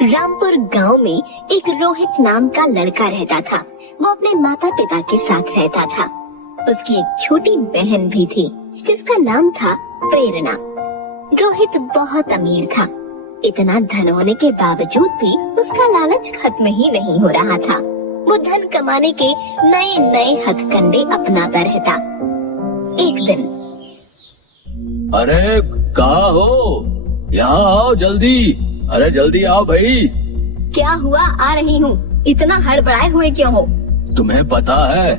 रामपुर गांव में एक रोहित नाम का लड़का रहता था। वो अपने माता पिता के साथ रहता था। उसकी एक छोटी बहन भी थी जिसका नाम था प्रेरणा। रोहित बहुत अमीर था। इतना धन होने के बावजूद भी उसका लालच खत्म ही नहीं हो रहा था। वो धन कमाने के नए नए हथकंडे अपनाता रहता। एक दिन, अरे कहाँ हो? यहाँ आओ जल्दी। अरे जल्दी आओ भाई। क्या हुआ? आ रही हूँ। इतना हड़बड़ाए हुए क्यों हो? तुम्हें पता है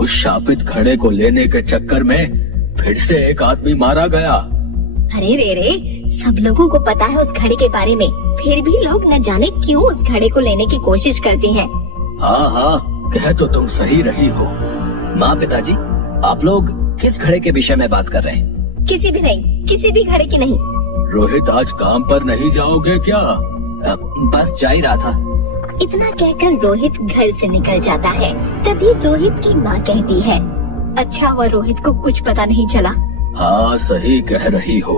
उस शापित घड़े को लेने के चक्कर में फिर से एक आदमी मारा गया। अरे रे, सब लोगों को पता है उस घड़े के बारे में, फिर भी लोग न जाने क्यों उस घड़े को लेने की कोशिश करते हैं। हाँ, कह तो तुम सही रही हो। माँ पिताजी, आप लोग किस घड़े के विषय में बात कर रहे हैं? किसी भी नहीं, किसी भी घड़े की नहीं। रोहित, आज काम पर नहीं जाओगे क्या? बस जा ही रहा था। इतना कहकर रोहित घर से निकल जाता है। तभी रोहित की माँ कहती है, अच्छा हुआ रोहित को कुछ पता नहीं चला। हाँ, सही कह रही हो।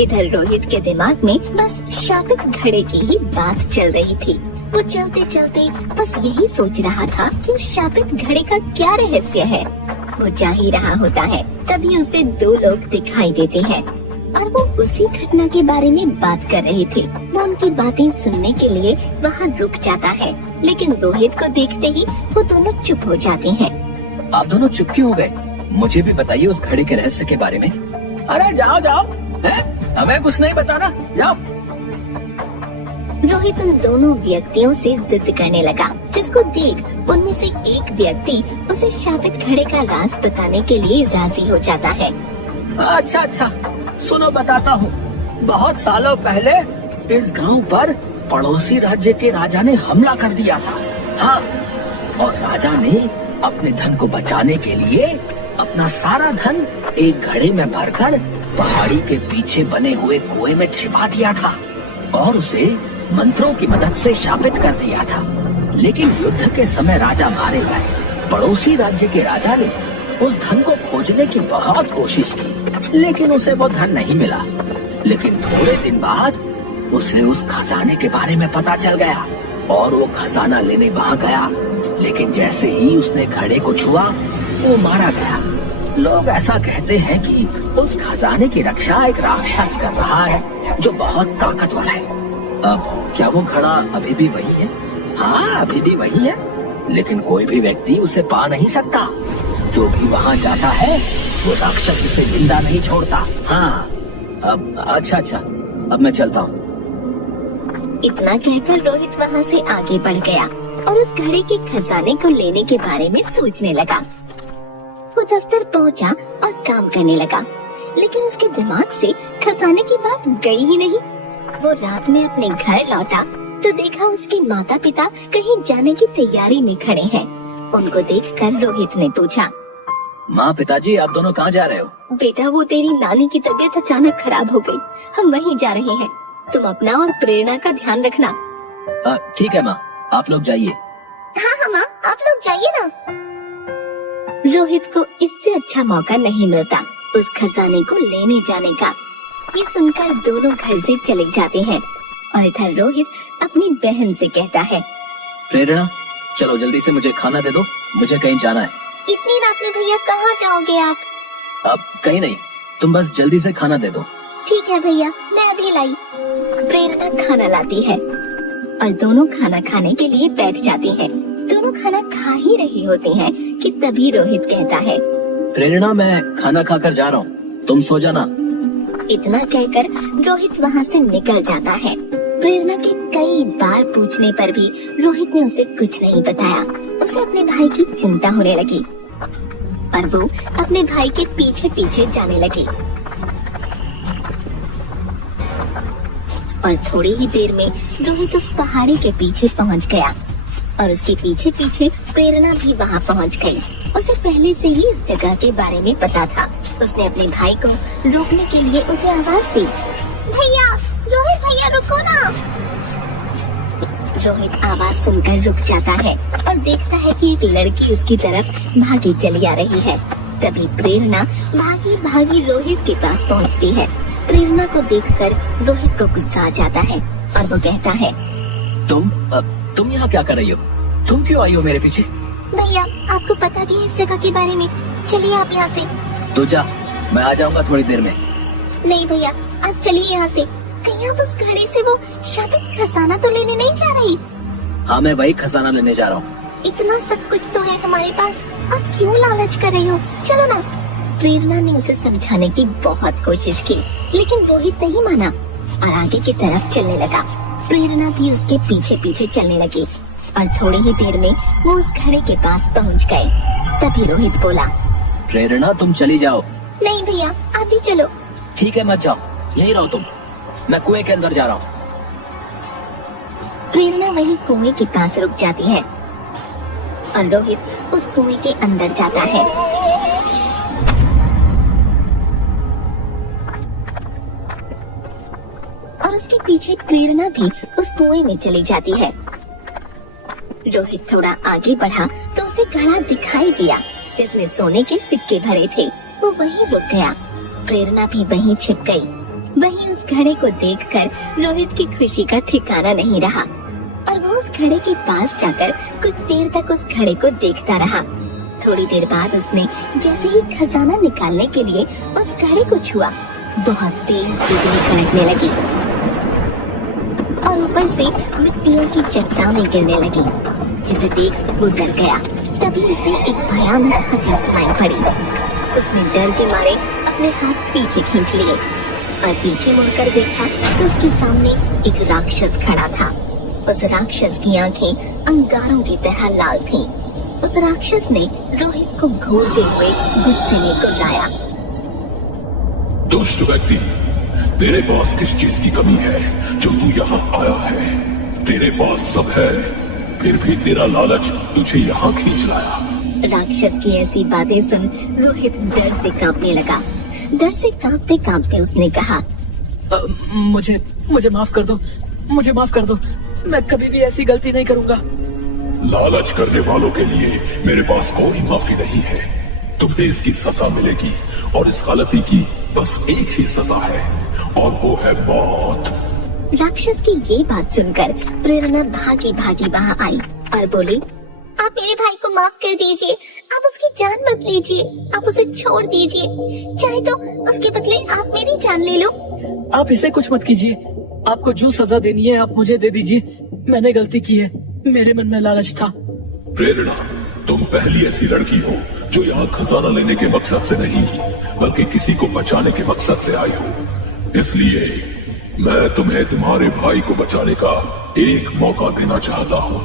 इधर रोहित के दिमाग में बस शापित घड़े की ही बात चल रही थी। वो चलते चलते बस यही सोच रहा था कि उस शापित घड़े का क्या रहस्य है। वो जा ही रहा होता है, तभी उसे दो लोग दिखाई देते हैं और वो उसी घटना के बारे में बात कर रहे थे। वो उनकी बातें सुनने के लिए वहाँ रुक जाता है, लेकिन रोहित को देखते ही वो दोनों चुप हो जाते हैं। आप दोनों चुप क्यों हो गए? मुझे भी बताइए उस घड़े के रहस्य के बारे में। अरे जाओ जाओ, हमें कुछ नहीं बताना, जाओ। रोहित उन दोनों व्यक्तियों से जिद करने लगा, जिसको देख उनमें से एक व्यक्ति उसे शापित घड़े का राज बताने के लिए राजी हो जाता है। अच्छा, सुनो बताता हूँ। बहुत सालों पहले इस गांव पर पड़ोसी राज्य के राजा ने हमला कर दिया था। हाँ, और राजा ने अपने धन को बचाने के लिए अपना सारा धन एक घड़े में भरकर पहाड़ी के पीछे बने हुए कुएं में छिपा दिया था और उसे मंत्रों की मदद से शापित कर दिया था। लेकिन युद्ध के समय राजा मारे गए। पड़ोसी राज्य के राजा ने उस धन को खोजने की बहुत कोशिश की, लेकिन उसे वो धन नहीं मिला। लेकिन थोड़े दिन बाद उसे उस खजाने के बारे में पता चल गया और वो खजाना लेने वहाँ गया। लेकिन जैसे ही उसने घड़े को छुआ, वो मारा गया। लोग ऐसा कहते हैं कि उस खजाने की रक्षा एक राक्षस कर रहा है जो बहुत ताकतवर है। अब क्या वो घड़ा अभी भी वही है? हाँ, अभी भी वही है, लेकिन कोई भी व्यक्ति उसे पा नहीं सकता। जो भी वहाँ जाता है वो राक्षस उसे जिंदा नहीं छोड़ता। हाँ, अब अच्छा, अब मैं चलता हूँ। इतना कहकर रोहित वहाँ से आगे बढ़ गया और उस घड़े के खजाने को लेने के बारे में सोचने लगा। वो दफ्तर पहुँचा और काम करने लगा, लेकिन उसके दिमाग से खजाने की बात गई ही नहीं। वो रात में अपने घर लौटा तो देखा उसके माता पिता कहीं जाने की तैयारी में खड़े हैं। उनको देखकर रोहित ने पूछा, माँ पिताजी, आप दोनों कहाँ जा रहे हो? बेटा, वो तेरी नानी की तबीयत अचानक खराब हो गई, हम वहीं जा रहे हैं। तुम अपना और प्रेरणा का ध्यान रखना। ठीक है माँ, आप लोग जाइए। हाँ माँ, आप लोग जाइए ना। रोहित को इससे अच्छा मौका नहीं मिलता उस खजाने को लेने जाने का। ये सुनकर दोनों घर से चले जाते हैं और इधर रोहित अपनी बहन से कहता है, प्रेरणा, चलो जल्दी से मुझे खाना दे दो, मुझे कहीं जाना है। इतनी रात में भैया कहाँ जाओगे आप? अब कहीं नहीं, तुम बस जल्दी से खाना दे दो। ठीक है भैया, मैं अभी लाई। प्रेरणा खाना लाती है और दोनों खाना खाने के लिए बैठ जाते हैं। दोनों खाना खा ही रहे होते हैं कि तभी रोहित कहता है, प्रेरणा, मैं खाना खाकर जा रहा हूँ, तुम सो जाना। इतना कहकर रोहित वहाँ से निकल जाता है। प्रेरणा के कई बार पूछने पर भी रोहित ने उसे कुछ नहीं बताया। उसे अपने भाई की चिंता होने लगी और वो अपने भाई के पीछे पीछे जाने लगी। और थोड़ी ही देर में रोहित उस पहाड़ी के पीछे पहुंच गया और उसके पीछे पीछे प्रेरणा भी वहां पहुंच गई। उसे पहले से ही इस जगह के बारे में पता था। उसने अपने भाई को रोकने के लिए उसे आवाज दी, भैया, रोहित भैया, रुको ना। रोहित आवाज सुनकर रुक जाता है और देखता है कि एक लड़की उसकी तरफ भागी चली आ रही है। तभी प्रेरणा भागी भागी रोहित के पास पहुंचती है। प्रेरणा को देखकर रोहित को गुस्सा आ जाता है और वो कहता है, तुम यहाँ क्या कर रही हो? तुम क्यों आई हो मेरे पीछे? भैया आपको पता भी है इस जगह के बारे में, चलिए आप यहाँ से। तू जा, मैं आ जाऊंगा थोड़ी देर में। नहीं भैया आप चलिए यहाँ से। कहीं आप उस घड़ी से वो शापित खजाना तो लेने नहीं जा रही? हाँ मैं वही खजाना लेने जा रहा हूँ। इतना सब कुछ तो है हमारे पास, आप क्यों लालच कर रही हो? चलो ना। प्रेरणा ने उसे समझाने की बहुत कोशिश की, लेकिन रोहित नहीं माना और आगे की तरफ चलने लगा। प्रेरणा भी उसके पीछे पीछे चलने लगी और थोड़ी ही देर में वो उस घड़े के पास पहुंच गए। तभी रोहित बोला, प्रेरणा तुम चली जाओ। नहीं भैया आप भी चलो। ठीक है मत जाओ, यही रहो तुम, मैं कुएं के अंदर जा रहा हूँ। प्रेरणा वही कुएं के पास रुक जाती है और रोहित उस कुएं के अंदर जाता है। और उसके पीछे प्रेरणा भी उस कुएं में चली जाती है। रोहित थोड़ा आगे बढ़ा तो उसे घड़ा दिखाई दिया जिसमें सोने के सिक्के भरे थे। वो वहीं रुक गया। प्रेरणा भी वहीं छिप गई। वहीं उस घड़े को देखकर रोहित की खुशी का ठिकाना नहीं रहा और वो उस घड़े के पास जाकर कुछ देर तक उस घड़े को देखता रहा। थोड़ी देर बाद उसने जैसे ही खजाना निकालने के लिए उस घड़े को छुआ, बहुत तेज बिजली कड़कने लगी और ऊपर से मिट्टियों की चट्टानें गिरने लगी, जिसे देख वो डर गया। तभी उसे एक भयानक हंसी सुनाई पड़ी। उसने डर के मारे अपने हाथ पीछे खींच लिए और पीछे मुड़कर देखा तो उसके सामने एक राक्षस खड़ा था। उस राक्षस की आंखें अंगारों की तरह लाल थीं। उस राक्षस ने रोहित को घूरते हुए गुस्से में कुल्लाया। दुष्ट व्यक्ति, तेरे पास किस चीज की कमी है जो तू यहाँ आया है? तेरे पास सब है, फिर भी तेरा लालच तुझे यहाँ खींच लाया। राक्षस की ऐसी बातें सुन रोहित डर से कांपने लगा। डर से कांपते कांपते उसने कहा, मुझे माफ कर दो, मुझे माफ कर दो, मैं कभी भी ऐसी गलती नहीं करूँगा। लालच करने वालों के लिए मेरे पास कोई माफी नहीं है। तुम्हें इसकी सजा मिलेगी और इस गलती की बस एक ही सजा है और वो है मौत। राक्षस की ये बात सुनकर प्रेरणा भागी भागी वहाँ आई और बोली, आप मेरे भाई को माफ कर दीजिए, आप उसकी जान मत लीजिए, आप उसे छोड़ दीजिए, चाहे तो उसके बदले आप मेरी जान ले लो। आप इसे कुछ मत कीजिए, आपको जो सजा देनी है आप मुझे दे दीजिए। मैंने गलती की है, मेरे मन में लालच था। प्रेरणा, तुम पहली ऐसी लड़की हो जो यहाँ खजाना लेने के मकसद से नहीं बल्कि किसी को बचाने के मकसद से आई हो। इसलिए मैं तुम्हें तुम्हारे भाई को बचाने का एक मौका देना चाहता हूँ।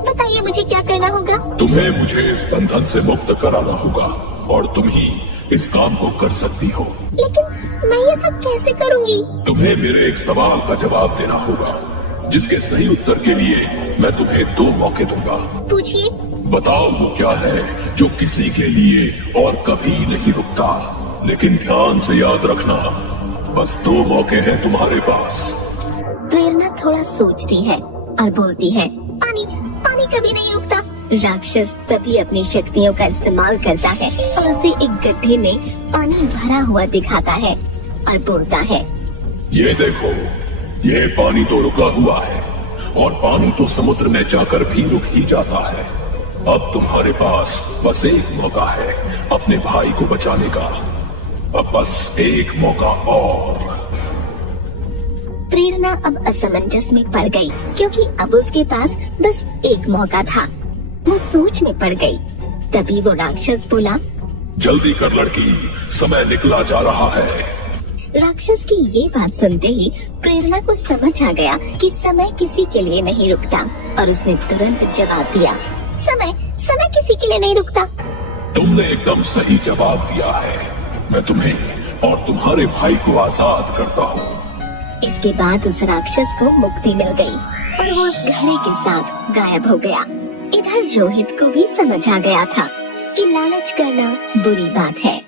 बताइए मुझे क्या करना होगा? तुम्हें मुझे इस बंधन से मुक्त कराना होगा और तुम ही इस काम को कर सकती हो। लेकिन मैं ये सब कैसे करूँगी? तुम्हें मेरे एक सवाल का जवाब देना होगा, जिसके सही उत्तर के लिए मैं तुम्हें 2 मौके दूंगा। पूछिए। बताओ वो क्या है जो किसी के लिए और कभी नहीं रुकता। लेकिन ध्यान से याद रखना, बस 2 मौके हैं तुम्हारे पास। प्रेरणा थोड़ा सोचती है और बोलती है, पानी, पानी कभी नहीं रुकता। राक्षस तभी अपनी शक्तियों का इस्तेमाल करता है और उसे एक गड्ढे में पानी भरा हुआ दिखाता है और बोलता है, ये देखो, ये पानी तो रुका हुआ है और पानी तो समुद्र में जाकर भी रुक ही जाता है। अब तुम्हारे पास बस एक मौका है अपने भाई को बचाने का। अब बस एक मौका और। प्रेरणा अब असमंजस में पड़ गई क्योंकि अब उसके पास बस एक मौका था। वो सोच में पड़ गई। तभी वो राक्षस बोला, जल्दी कर लड़की, समय निकला जा रहा है। राक्षस की ये बात सुनते ही प्रेरणा को समझ आ गया कि समय किसी के लिए नहीं रुकता और उसने तुरंत जवाब दिया, समय किसी के लिए नहीं रुकता। तुमने एकदम सही जवाब दिया है। मैं तुम्हें और तुम्हारे भाई को आजाद करता हूँ। इसके बाद उस राक्षस को मुक्ति मिल गई और वो उस घड़े के साथ गायब हो गया। इधर रोहित को भी समझ आ गया था कि लालच करना बुरी बात है।